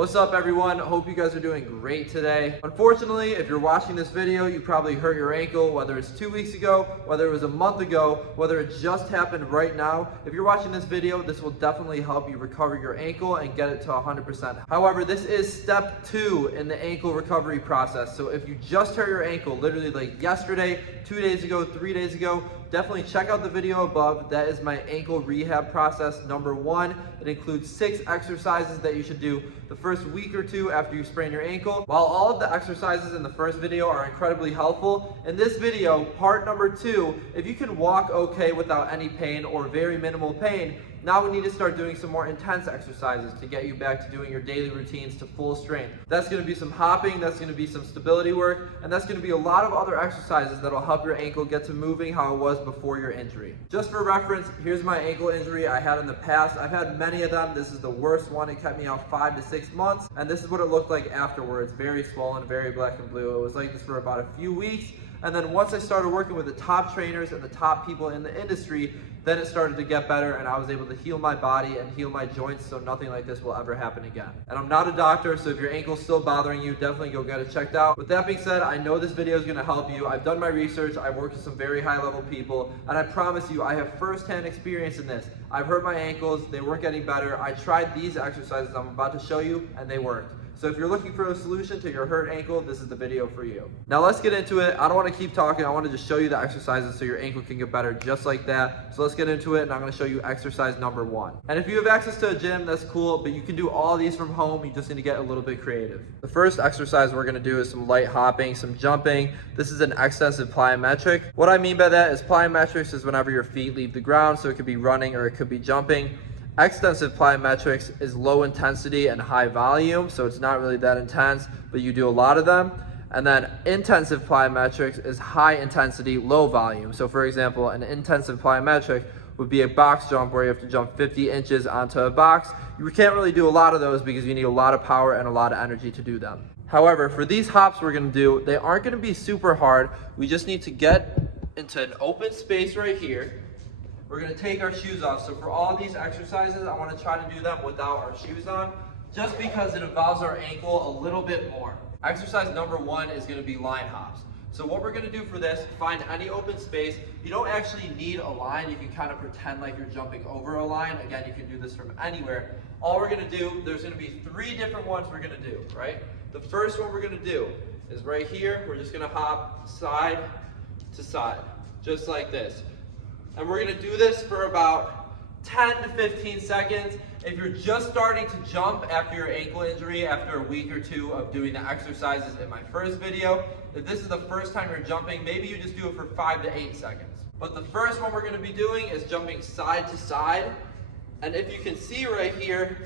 What's up everyone? Hope you guys are doing great today. Unfortunately, if you're watching this video, you probably hurt your ankle, whether it's 2 weeks ago, whether it was a month ago, whether it just happened right now. If you're watching this video, this will definitely help you recover your ankle and get it to 100%. However, this is step 2 in the ankle recovery process. So if you just hurt your ankle, literally like yesterday, 2 days ago, 3 days ago, definitely check out the video above. That is my ankle rehab process number 1. It includes 6 exercises that you should do the first week or 2 after you sprain your ankle. While all of the exercises in the first video are incredibly helpful, in this video, part number 2, if you can walk okay without any pain or very minimal pain, now we need to start doing some more intense exercises to get you back to doing your daily routines to full strength. That's going to be some hopping, that's going to be some stability work, and that's going to be a lot of other exercises that will help your ankle get to moving how it was before your injury. Just for reference, here's my ankle injury I had in the past. I've had many of them. This is the worst one. It kept me out 5 to 6 months, and this is what it looked like afterwards. Very swollen, very black and blue. It was like this for about a few weeks. And then once I started working with the top trainers and the top people in the industry, then it started to get better and I was able to heal my body and heal my joints so nothing like this will ever happen again. And I'm not a doctor, so if your ankle's still bothering you, definitely go get it checked out. With that being said, I know this video is going to help you. I've done my research, I've worked with some very high level people, and I promise you I have firsthand experience in this. I've hurt my ankles, they weren't getting better. I tried these exercises I'm about to show you and they worked. So if you're looking for a solution to your hurt ankle, this is the video for you. Now let's get into it. I don't want to keep talking. I want to just show you the exercises so your ankle can get better just like that. So let's get into it and I'm going to show you exercise number 1. And if you have access to a gym, that's cool, but you can do all these from home. You just need to get a little bit creative. The first exercise we're going to do is some light hopping, some jumping. This is an extensive plyometric. What I mean by that is plyometrics is whenever your feet leave the ground, so it could be running or it could be jumping. Extensive plyometrics is low intensity and high volume, so it's not really that intense, but you do a lot of them. And then intensive plyometrics is high intensity, low volume. So for example, an intensive plyometric would be a box jump where you have to jump 50 inches onto a box. You can't really do a lot of those because you need a lot of power and a lot of energy to do them. However, for these hops we're going to do, they aren't going to be super hard. We just need to get into an open space right here. We're going to take our shoes off. So for all these exercises, I want to try to do them without our shoes on, just because it involves our ankle a little bit more. Exercise number 1 is going to be line hops. So what we're going to do for this, find any open space. You don't actually need a line. You can kind of pretend like you're jumping over a line. Again, you can do this from anywhere. All we're going to do, there's going to be 3 different ones we're going to do, right? The first one we're going to do is right here. We're just going to hop side to side, just like this. And we're going to do this for about 10 to 15 seconds. If you're just starting to jump after your ankle injury, after a week or 2 of doing the exercises in my first video, if this is the first time you're jumping, maybe you just do it for 5 to 8 seconds. But the first one we're going to be doing is jumping side to side. And if you can see right here,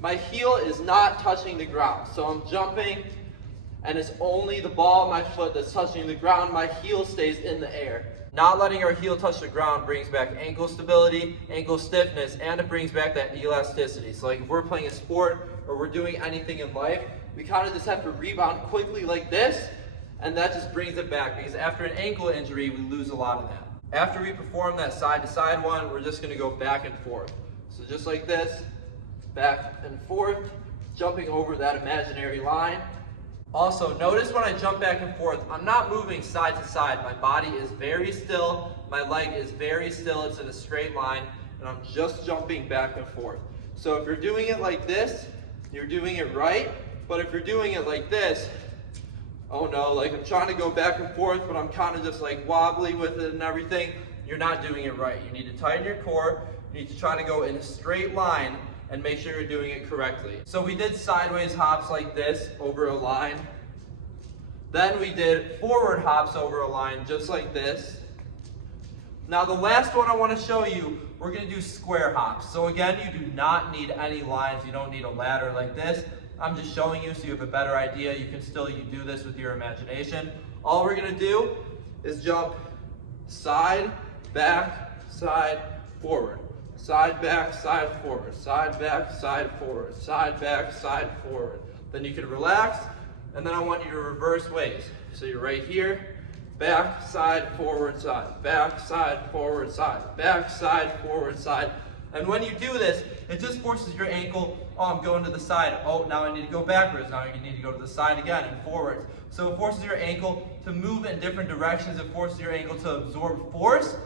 my heel is not touching the ground. So I'm jumping and it's only the ball of my foot that's touching the ground. My heel stays in the air. Not letting our heel touch the ground brings back ankle stability, ankle stiffness, and it brings back that elasticity. So like if we're playing a sport or we're doing anything in life, we kind of just have to rebound quickly like this, and that just brings it back, because after an ankle injury, we lose a lot of that. After we perform that side to side one, we're just going to go back and forth. So just like this, back and forth, jumping over that imaginary line. Also, notice when I jump back and forth, I'm not moving side to side. My body is very still, my leg is very still, it's in a straight line, and I'm just jumping back and forth. So if you're doing it like this, you're doing it right, but if you're doing it like this, oh no, like I'm trying to go back and forth, but I'm kind of just like wobbly with it and everything, you're not doing it right. You need to tighten your core, you need to try to go in a straight line, and make sure you're doing it correctly. So we did sideways hops like this over a line. Then we did forward hops over a line just like this. Now the last one I want to show you, we're going to do square hops. So again, you do not need any lines. You don't need a ladder like this. I'm just showing you so you have a better idea. You can still do this with your imagination. All we're going to do is jump side, back, side, forward. Side, back, side, forward, side, back, side, forward, side, back, side, forward. Then you can relax, and then I want you to reverse ways. So you're right here, back, side, forward, side, back, side, forward, side, back, side, forward, side. And when you do this, it just forces your ankle oh, I'm going to the side. Oh, now I need to go backwards. Now you need to go to the side again and forwards. So it forces your ankle to move in different directions. It forces your ankle to absorb force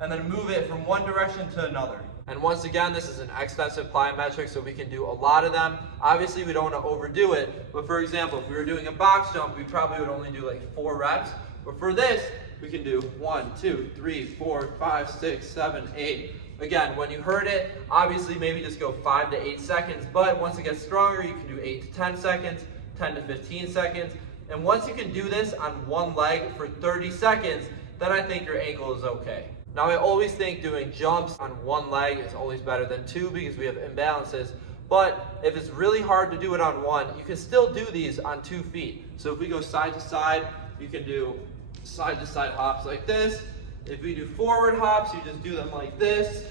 and then move it from one direction to another. And once again, this is an extensive plyometric, so we can do a lot of them. Obviously, we don't want to overdo it, but for example, if we were doing a box jump, we probably would only do like 4 reps. But for this, we can do 1, 2, 3, 4, 5, 6, 7, 8. Again, when you heard it, obviously maybe just go 5 to 8 seconds, but once it gets stronger, you can do 8 to 10 seconds, 10 to 15 seconds. And once you can do this on one leg for 30 seconds, then I think your ankle is okay. Now, I always think doing jumps on one leg is always better than 2 because we have imbalances. But if it's really hard to do it on one, you can still do these on 2 feet. So if we go side to side, you can do side to side hops like this. If we do forward hops, you just do them like this.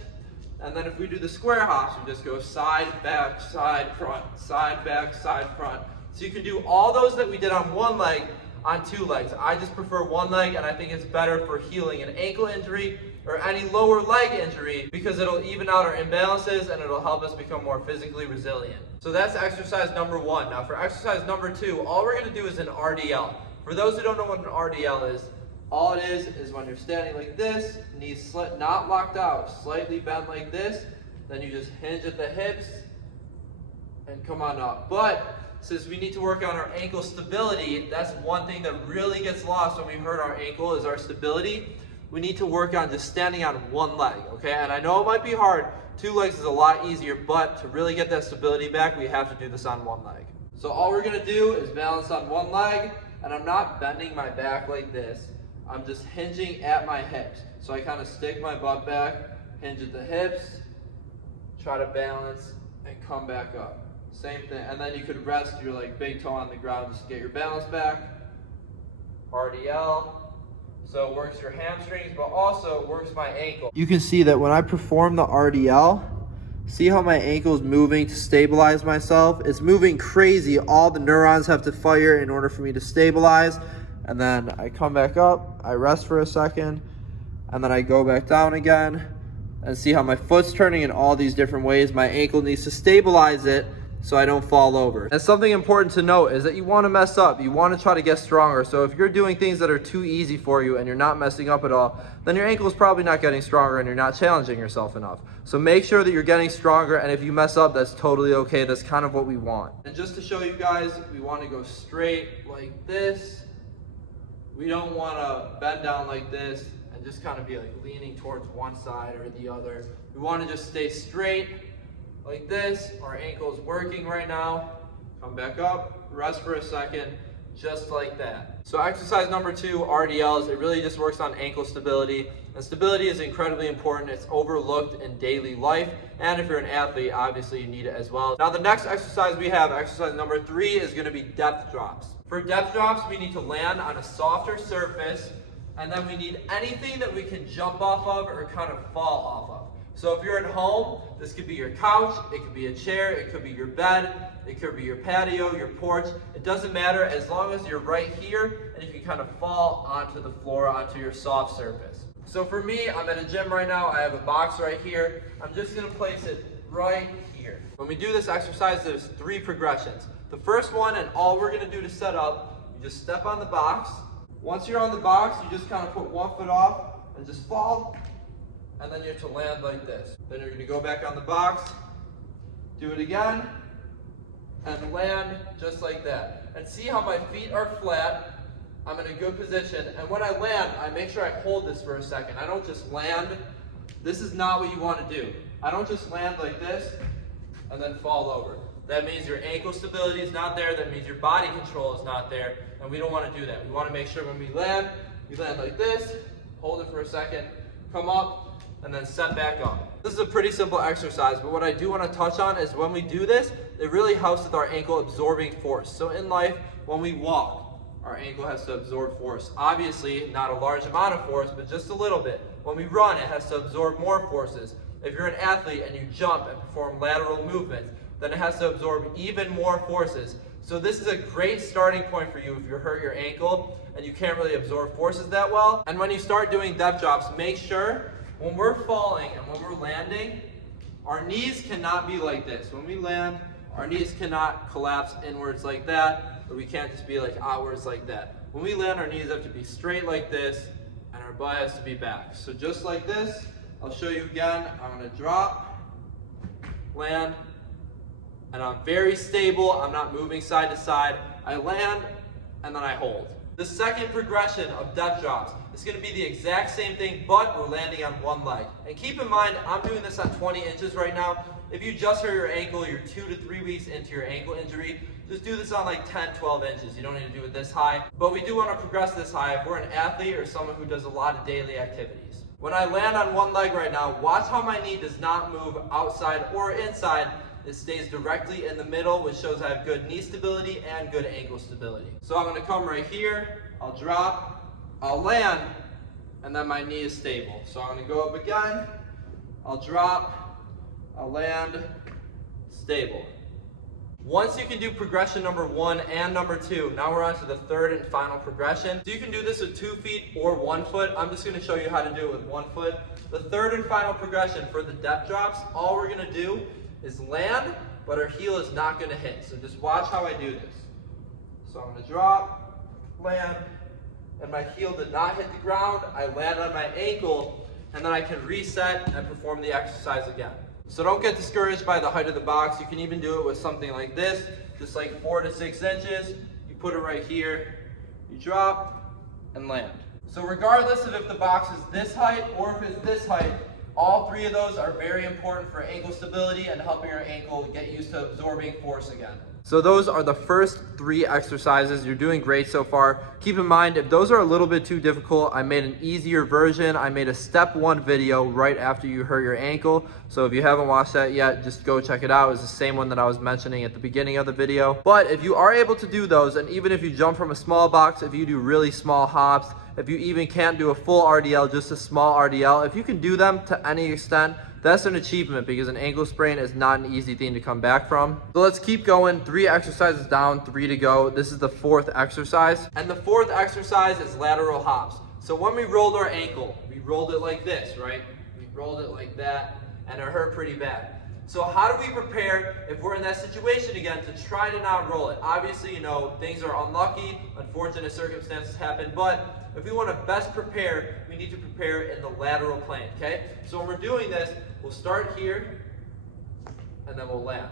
And then if we do the square hops, you just go side, back, side, front, side, back, side, front. So you can do all those that we did on one leg on 2 legs. I just prefer one leg, and I think it's better for healing an ankle injury or any lower leg injury because it'll even out our imbalances and it'll help us become more physically resilient. So that's exercise number 1. Now for exercise number 2, all we're gonna do is an RDL. For those who don't know what an RDL is, all it is when you're standing like this, knees not locked out, slightly bent like this, then you just hinge at the hips and come on up. But since we need to work on our ankle stability, that's one thing that really gets lost when we hurt our ankle is our stability. We need to work on just standing on one leg, okay? And I know it might be hard. 2 legs is a lot easier, but to really get that stability back, we have to do this on one leg. So all we're gonna do is balance on one leg, and I'm not bending my back like this. I'm just hinging at my hips. So I kind of stick my butt back, hinge at the hips, try to balance, and come back up. Same thing, and then you could rest your like big toe on the ground just to get your balance back. RDL. So it works your hamstrings, but also it works my ankle. You can see that when I perform the RDL, see how my ankle is moving to stabilize myself? It's moving crazy. All the neurons have to fire in order for me to stabilize. And then I come back up, I rest for a second, and then I go back down again. And see how my foot's turning in all these different ways. My ankle needs to stabilize it so I don't fall over. And something important to note is that you want to mess up. You want to try to get stronger. So if you're doing things that are too easy for you and you're not messing up at all, then your ankle is probably not getting stronger and you're not challenging yourself enough. So make sure that you're getting stronger, and if you mess up, that's totally okay. That's kind of what we want. And just to show you guys, we want to go straight like this. We don't want to bend down like this and just kind of be like leaning towards one side or the other. We want to just stay straight like this. Our ankle is working right now. Come back up, rest for a second, just like that. So exercise number 2, RDLs, it really just works on ankle stability. And stability is incredibly important. It's overlooked in daily life. And if you're an athlete, obviously you need it as well. Now the next exercise we have, exercise number 3, is going to be depth drops. For depth drops, we need to land on a softer surface, and then we need anything that we can jump off of or kind of fall off of. So if you're at home, this could be your couch, it could be a chair, it could be your bed, it could be your patio, your porch. It doesn't matter as long as you're right here and you can kind of fall onto the floor, onto your soft surface. So for me, I'm at a gym right now. I have a box right here. I'm just going to place it right here. When we do this exercise, there's 3 progressions. The first one, and all we're going to do to set up, you just step on the box. Once you're on the box, you just kind of put one foot off and just fall. And then you have to land like this. Then you're going to go back on the box, do it again, and land just like that. And see how my feet are flat. I'm in a good position. And when I land, I make sure I hold this for a second. I don't just land. This is not what you want to do. I don't just land like this and then fall over. That means your ankle stability is not there. That means your body control is not there. And we don't want to do that. We want to make sure when we land like this, hold it for a second, come up, and then set back up. This is a pretty simple exercise, but what I do want to touch on is when we do this, it really helps with our ankle absorbing force. So in life, when we walk, our ankle has to absorb force. Obviously, not a large amount of force, but just a little bit. When we run, it has to absorb more forces. If you're an athlete and you jump and perform lateral movements, then it has to absorb even more forces. So this is a great starting point for you if you hurt your ankle and you can't really absorb forces that well. And when you start doing depth drops, make sure when we're falling and when we're landing, our knees cannot be like this. When we land, our knees cannot collapse inwards like that, or we can't just be like outwards like that. When we land, our knees have to be straight like this, and our butt has to be back. So just like this, I'll show you again. I'm gonna drop, land, and I'm very stable. I'm not moving side to side. I land, and then I hold. The second progression of depth drops is going to be the exact same thing, but we're landing on one leg. And keep in mind, I'm doing this on 20 inches right now. If you just hurt your ankle, you're 2 to 3 weeks into your ankle injury, just do this on like 10, 12 inches. You don't need to do it this high, but we do want to progress this high if we're an athlete or someone who does a lot of daily activities. When I land on one leg right now, watch how my knee does not move outside or inside. It stays directly in the middle, which shows I have good knee stability and good ankle stability. So I'm going to come right here, I'll drop, I'll land, and then my knee is stable. So I'm going to go up again, I'll drop, I'll land, stable. Once you can do progression number 1 and number 2, now we're on to the third and final progression. So you can do this with 2 feet or 1 foot. I'm just going to show you how to do it with 1 foot. The third and final progression for the depth drops, all we're going to do is land, but our heel is not going to hit. So just watch how I do this. So I'm going to drop, land, and my heel did not hit the ground. I land on my ankle, and then I can reset and perform the exercise again. So don't get discouraged by the height of the box. You can even do it with something like this, just like 4 to 6 inches. You put it right here, you drop, and land. So regardless of if the box is this height or if it's this height, all 3 of those are very important for ankle stability and helping our ankle get used to absorbing force again. So those are the first 3 exercises. You're doing great so far. Keep in mind, if those are a little bit too difficult, I made an easier version. I made a step 1 video right after you hurt your ankle. So if you haven't watched that yet, just go check it out. It's the same one that I was mentioning at the beginning of the video. But if you are able to do those, and even if you jump from a small box, if you do really small hops, if you even can't do a full RDL, just a small RDL, if you can do them to any extent, that's an achievement, because an ankle sprain is not an easy thing to come back from. So let's keep going. 3 exercises down, 3 to go. This is the 4th exercise. And the 4th exercise is lateral hops. So when we rolled our ankle, we rolled it like this, right? We rolled it like that, and it hurt pretty bad. So how do we prepare if we're in that situation again to try to not roll it? Obviously, you know, things are unlucky, unfortunate circumstances happen, but if we want to best prepare, we need to prepare in the lateral plane, okay? So when we're doing this, we'll start here, and then we'll land.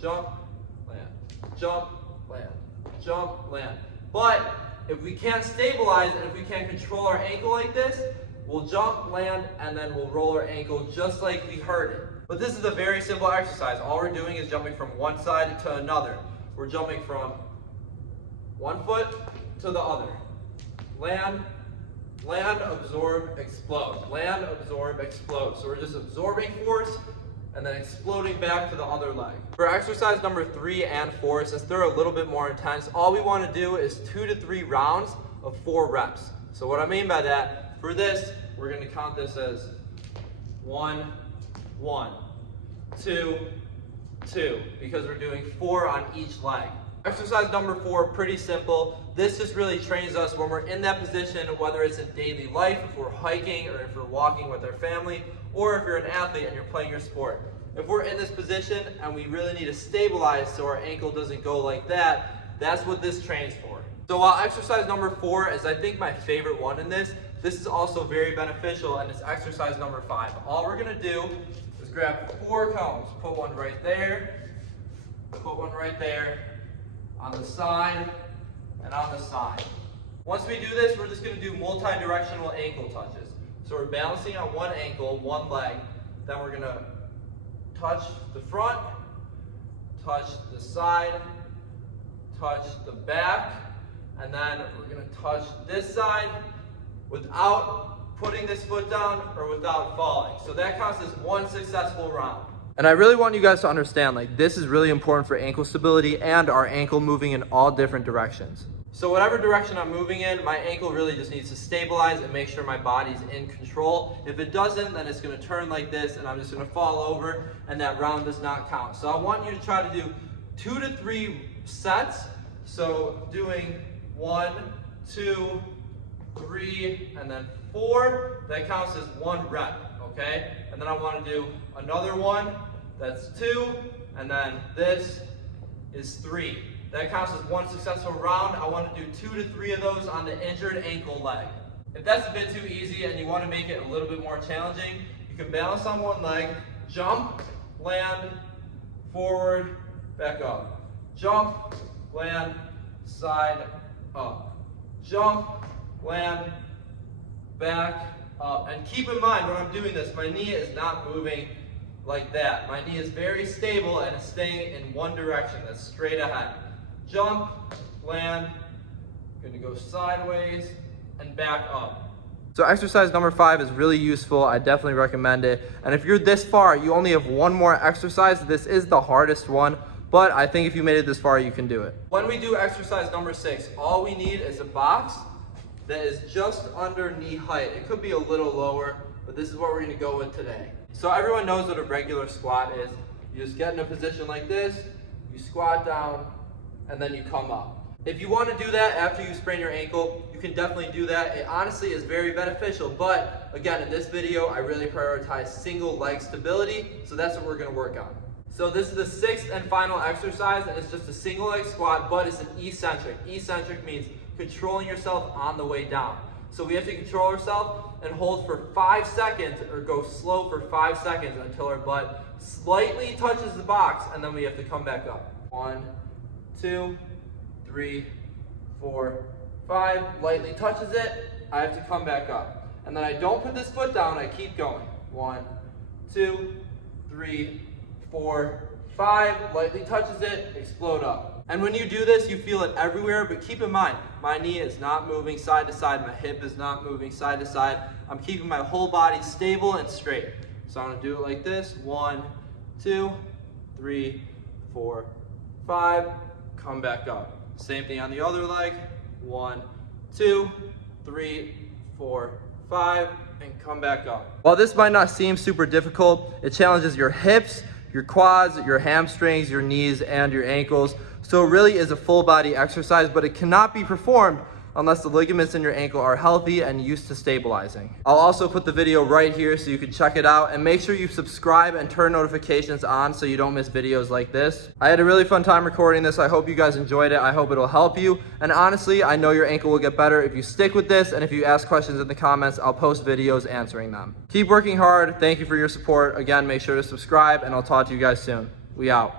Jump, land, jump, land, jump, land. But if we can't stabilize and if we can't control our ankle like this, we'll jump, land, and then we'll roll our ankle just like we heard it. But this is a very simple exercise. All we're doing is jumping from one side to another. We're jumping from 1 foot to the other. Land, land, absorb, explode. Land, absorb, explode. So we're just absorbing force and then exploding back to the other leg. For exercise number 3 and 4, since they're a little bit more intense, all we want to do is 2 to 3 rounds of 4 reps. So what I mean by that, for this, we're going to count this as 1, 1, 2, 2, because we're doing 4 on each leg. Exercise number 4, pretty simple. This just really trains us when we're in that position, whether it's in daily life, if we're hiking or if we're walking with our family, or if you're an athlete and you're playing your sport. If we're in this position and we really need to stabilize so our ankle doesn't go like that, that's what this trains for. So while exercise number 4 is, I think, my favorite one in this is also very beneficial, and it's exercise number 5. All we're gonna do is grab 4 cones, put one right there, put one right there, on the side, and on the side. Once we do this, we're just going to do multi-directional ankle touches. So we're balancing on one ankle, one leg, then we're going to touch the front, touch the side, touch the back, and then we're going to touch this side without putting this foot down or without falling. So that counts as 1 successful round. And I really want you guys to understand, like, this is really important for ankle stability and our ankle moving in all different directions. So whatever direction I'm moving in, my ankle really just needs to stabilize and make sure my body's in control. If it doesn't, then it's going to turn like this and I'm just going to fall over, and that round does not count. So I want you to try to do 2 to 3 sets. So doing 1, 2, 3, and then 4, that counts as 1 rep, okay? And then I want to do another one, that's 2, and then this is 3. That counts as 1 successful round. I want to do 2 to 3 of those on the injured ankle leg. If that's a bit too easy and you want to make it a little bit more challenging, you can balance on one leg, jump, land, forward, back up. Jump, land, side, up. Jump, land, back, up. And keep in mind when I'm doing this, my knee is not moving like that. My knee is very stable and it's staying in one direction, that's straight ahead. Jump, land, gonna go sideways and back up. So exercise number 5 is really useful. I definitely recommend it. And if you're this far, you only have one more exercise. This is the hardest one, but I think if you made it this far, you can do it. When we do exercise number 6, all we need is a box that is just under knee height. It could be a little lower, but this is what we're gonna go with today. So everyone knows what a regular squat is. You just get in a position like this, you squat down, and then you come up. If you want to do that after you sprain your ankle, you can definitely do that. It honestly is very beneficial, but again, in this video, I really prioritize single leg stability, so that's what we're going to work on. So this is the 6th and final exercise, and it's just a single leg squat, but it's an eccentric. Eccentric means controlling yourself on the way down. So we have to control ourselves and hold for 5 seconds, or go slow for 5 seconds until our butt slightly touches the box, and then we have to come back up. 1, 2, 3, 4, 5, lightly touches it, I have to come back up. And then I don't put this foot down, I keep going. 1, 2, 3, 4, 5, lightly touches it, explode up. And when you do this, you feel it everywhere, but keep in mind, my knee is not moving side to side, my hip is not moving side to side. I'm keeping my whole body stable and straight. So I'm gonna do it like this, 1, 2, 3, 4, 5, come back up. Same thing on the other leg, 1, 2, 3, 4, 5, and come back up. While this might not seem super difficult, it challenges your hips, your quads, your hamstrings, your knees, and your ankles. So it really is a full body exercise, but it cannot be performed unless the ligaments in your ankle are healthy and used to stabilizing. I'll also put the video right here so you can check it out, and make sure you subscribe and turn notifications on so you don't miss videos like this. I had a really fun time recording this. I hope you guys enjoyed it. I hope it'll help you. And honestly, I know your ankle will get better if you stick with this, and if you ask questions in the comments, I'll post videos answering them. Keep working hard. Thank you for your support. Again, make sure to subscribe, and I'll talk to you guys soon. We out.